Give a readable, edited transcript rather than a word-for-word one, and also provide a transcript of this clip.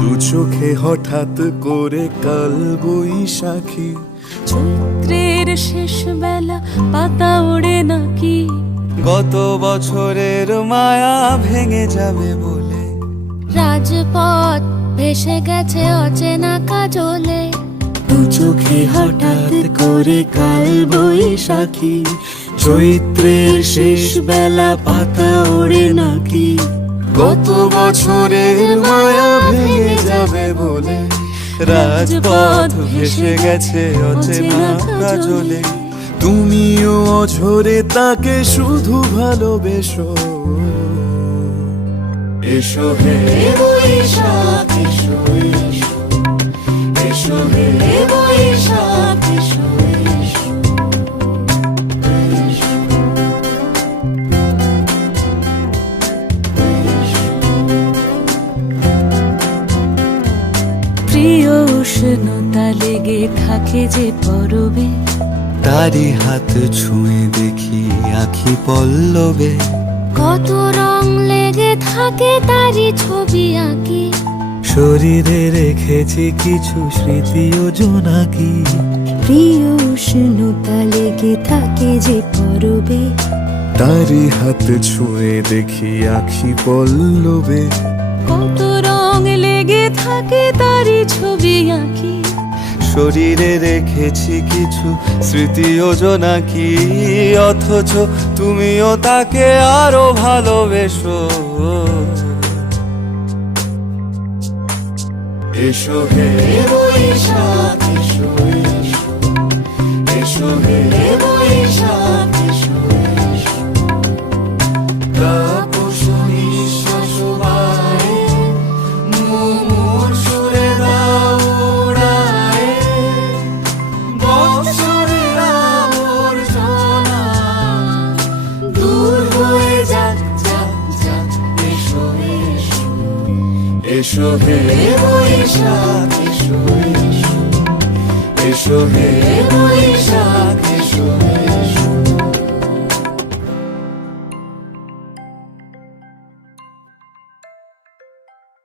দু চোখে হঠাৎ করে কাল বৈশাখী, চৈত্রের শেষ বেলা পাতা ওড়ে নাকি, গত বছরের মায়া ভেঙে যাবে বলে, রাজপথ ভেসে গেছে অচেনা কাজলে। দু চোখে হঠাৎ করে কাল বৈশাখী, চৈত্রের শেষ বেলা পাতা ওড়ে নাকি, গত বছরের মায়া ভেঙে যাবে বলে, রাজপথ ভেসে গেছে অচেনা কাজলে। তুমিও অঝরে তাকে শুধু ভালোবেসো, এসো হে বৈশাখ এসো এসো, এসো হে বৈশাখ এসো এসো, এসো। প্রিয় উষ্ণতা লেগে থাকে যে পরবে, তারি হাত ছুঁয়ে দেখি আখি পল্লবে, কত রং লেগে থাকে তারই ছবি আঁকি, শরীরে রেখেছি কিছু স্মৃতি ও জোনাকি। প্রিয় উষ্ণতা লেগে থাকে যে পরবে, তারি হাত ছুঁয়ে দেখি আখি পল্লবে, কত রং লেগে থাকে তারই ছবি আঁকি, শরীরে রেখেছি কিছু স্মৃতি ও জোনাকি। অথচ তুমিও তাকে আরো ভালোবেসো, এসো হে বৈশাখ এসো এসো, এসো হে বৈশাখ এসো এসো। তাপস নিঃশ্বাস বাড়ে, মুমুর সুরে দাও উড়ায়ে, বৎসরের আবর্জনা দূর হয়ে যাক যাক যাক, এসো এসো, এসো হে বৈশাখ এসো এসো, এসো হে বৈশাখ এসো এসো।